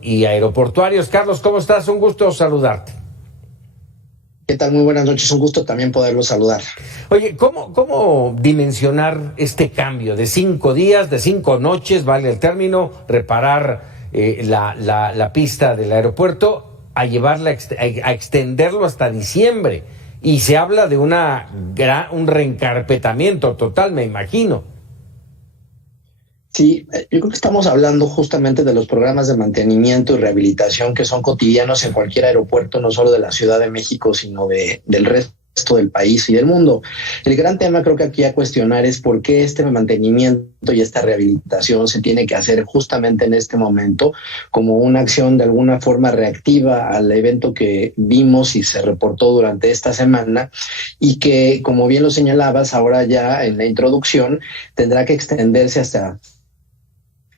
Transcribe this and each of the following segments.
y aeroportuarios. Carlos, ¿cómo estás? Un gusto saludarte. ¿Qué tal? Muy buenas noches, un gusto también poderlo saludar. Oye, ¿cómo dimensionar este cambio de 5 días, de 5 noches, vale el término, reparar la pista del aeropuerto, a llevarla, a extenderlo hasta diciembre? Y se habla de un reencarpetamiento total, me imagino. Sí, yo creo que estamos hablando justamente de los programas de mantenimiento y rehabilitación que son cotidianos en cualquier aeropuerto, no solo de la Ciudad de México, sino del resto del país y del mundo. El gran tema creo que aquí a cuestionar es por qué este mantenimiento y esta rehabilitación se tiene que hacer justamente en este momento como una acción de alguna forma reactiva al evento que vimos y se reportó durante esta semana y que, como bien lo señalabas, ahora ya en la introducción tendrá que extenderse hasta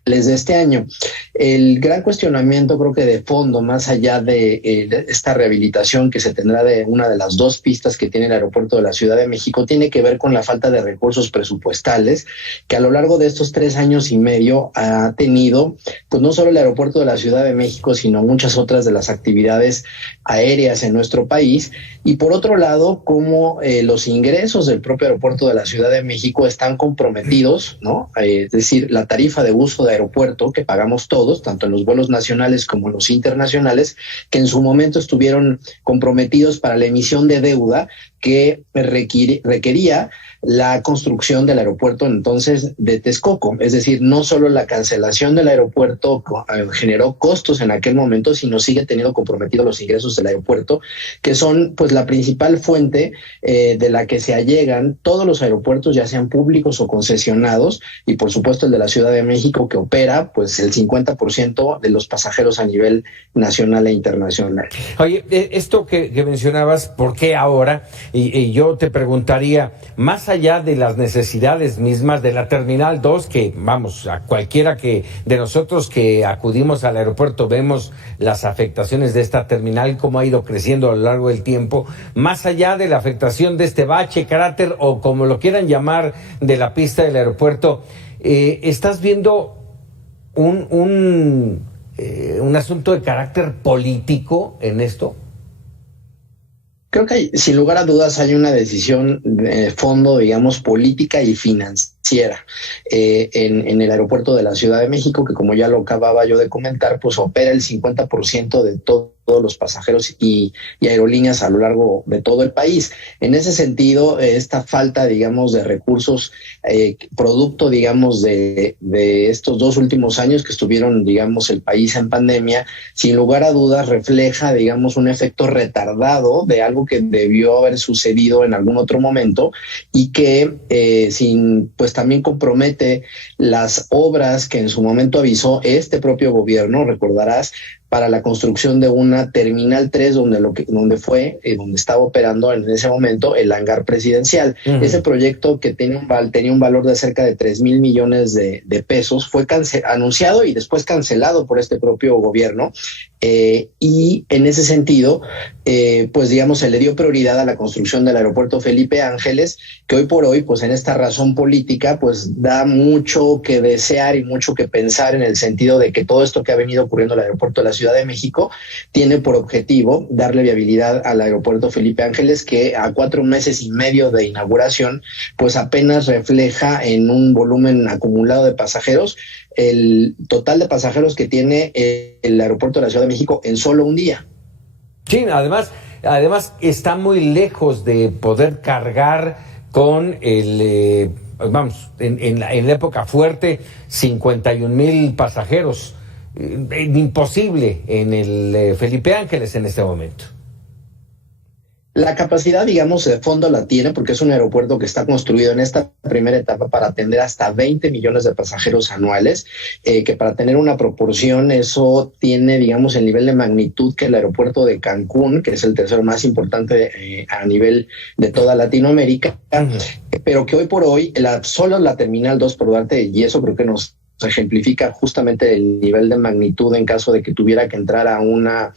de este año. El gran cuestionamiento creo que de fondo, más allá de esta rehabilitación que se tendrá de una de las dos pistas que tiene el aeropuerto de la Ciudad de México, tiene que ver con la falta de recursos presupuestales que a lo largo de estos 3 años y medio ha tenido, pues no solo el aeropuerto de la Ciudad de México, sino muchas otras de las actividades aéreas en nuestro país. Y por otro lado, cómo los ingresos del propio aeropuerto de la Ciudad de México están comprometidos, ¿no? Es decir, la tarifa de uso de aeropuerto que pagamos todos, tanto en los vuelos nacionales como en los internacionales, que en su momento estuvieron comprometidos para la emisión de deuda que requería la construcción del aeropuerto entonces de Texcoco. Es decir, no solo la cancelación del aeropuerto generó costos en aquel momento, sino sigue teniendo comprometidos los ingresos del aeropuerto, que son pues la principal fuente de la que se allegan todos los aeropuertos, ya sean públicos o concesionados, y por supuesto el de la Ciudad de México, que opera pues el 50% de los pasajeros a nivel nacional e internacional. Oye, esto que mencionabas, ¿por qué ahora? Y yo te preguntaría, más allá de las necesidades mismas de la Terminal 2, que vamos, a cualquiera que de nosotros que acudimos al aeropuerto vemos las afectaciones de esta terminal, cómo ha ido creciendo a lo largo del tiempo, más allá de la afectación de este bache, cráter o como lo quieran llamar, de la pista del aeropuerto, ¿estás viendo un asunto de carácter político en esto? Creo que sin lugar a dudas hay una decisión de fondo, digamos, política y financiera en el aeropuerto de la Ciudad de México, que como ya lo acababa yo de comentar, pues opera el 50% de todos los pasajeros y aerolíneas a lo largo de todo el país. En ese sentido, esta falta, digamos, de recursos, producto, digamos, de estos 2 últimos años que estuvieron, digamos, el país en pandemia, sin lugar a dudas refleja, digamos, un efecto retardado de algo que debió haber sucedido en algún otro momento y que pues también compromete las obras que en su momento avisó este propio gobierno, recordarás, para la construcción de una Terminal 3 donde estaba operando en ese momento el hangar presidencial. Uh-huh. Ese proyecto que tenía un valor de cerca de 3,000 millones de pesos fue anunciado y después cancelado por este propio gobierno. Y en ese sentido, pues digamos, se le dio prioridad a la construcción del aeropuerto Felipe Ángeles, que hoy por hoy, pues en esta razón política, pues da mucho que desear y mucho que pensar en el sentido de que todo esto que ha venido ocurriendo en el aeropuerto de la Ciudad de México tiene por objetivo darle viabilidad al aeropuerto Felipe Ángeles, que a 4 meses y medio de inauguración, pues apenas refleja en un volumen acumulado de pasajeros el total de pasajeros que tiene el aeropuerto de la Ciudad de México en solo un día. Sí, además está muy lejos de poder cargar con en la época fuerte 51,000 pasajeros. Imposible en el Felipe Ángeles en este momento. La capacidad, digamos, de fondo la tiene porque es un aeropuerto que está construido en esta primera etapa para atender hasta 20 millones de pasajeros anuales, que para tener una proporción eso tiene, digamos, el nivel de magnitud que el aeropuerto de Cancún, que es el tercero más importante a nivel de toda Latinoamérica, uh-huh. Pero que hoy por hoy solo la Terminal 2, por darte, y eso creo que nos ejemplifica justamente el nivel de magnitud en caso de que tuviera que entrar a una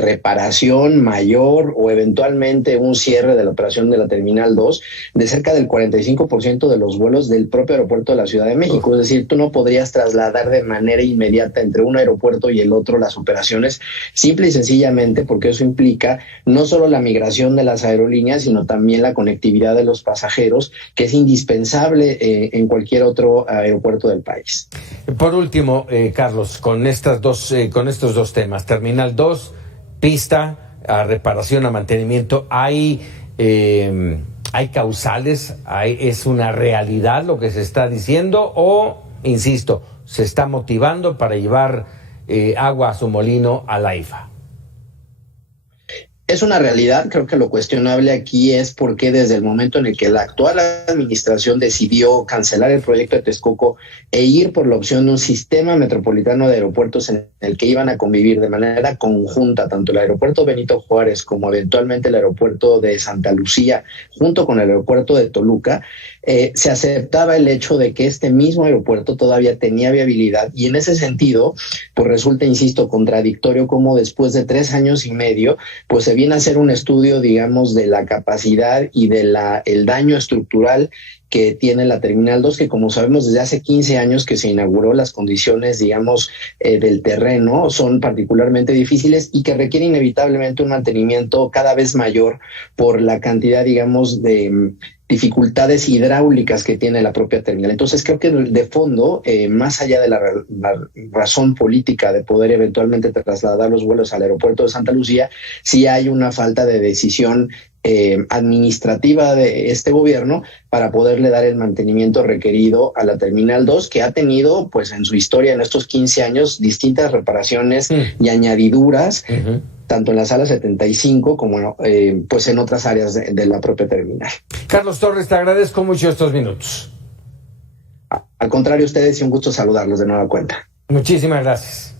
reparación mayor o eventualmente un cierre de la operación de la Terminal 2, de cerca del 45% de los vuelos del propio aeropuerto de la Ciudad de México. Es decir, tú no podrías trasladar de manera inmediata entre un aeropuerto y el otro las operaciones, simple y sencillamente porque eso implica no solo la migración de las aerolíneas, sino también la conectividad de los pasajeros, que es indispensable en cualquier otro aeropuerto del país. Por último, Carlos, con estos dos temas, Terminal 2, pista, a reparación, a mantenimiento, ¿hay causales? ¿Es una realidad lo que se está diciendo o, insisto, se está motivando para llevar agua a su molino a la AIFA? Es una realidad. Creo que lo cuestionable aquí es por qué desde el momento en el que la actual administración decidió cancelar el proyecto de Texcoco e ir por la opción de un sistema metropolitano de aeropuertos en el que iban a convivir de manera conjunta tanto el aeropuerto Benito Juárez como eventualmente el aeropuerto de Santa Lucía junto con el aeropuerto de Toluca, se aceptaba el hecho de que este mismo aeropuerto todavía tenía viabilidad, y en ese sentido pues resulta, insisto, contradictorio como después de 3 años y medio pues se viene a hacer un estudio, digamos, de la capacidad y de el daño estructural que tiene la Terminal 2, que como sabemos desde hace 15 años que se inauguró, las condiciones, digamos, del terreno son particularmente difíciles y que requieren inevitablemente un mantenimiento cada vez mayor por la cantidad, digamos, de dificultades hidráulicas que tiene la propia terminal. Entonces creo que de fondo, más allá de la razón política de poder eventualmente trasladar los vuelos al aeropuerto de Santa Lucía, sí hay una falta de decisión administrativa de este gobierno para poderle dar el mantenimiento requerido a la Terminal 2, que ha tenido pues en su historia en estos 15 años distintas reparaciones y añadiduras, tanto en la sala 75 como pues en otras áreas de la propia terminal. Carlos Torres, te agradezco mucho estos minutos. Al contrario, ustedes, y un gusto saludarlos de nueva cuenta. Muchísimas gracias.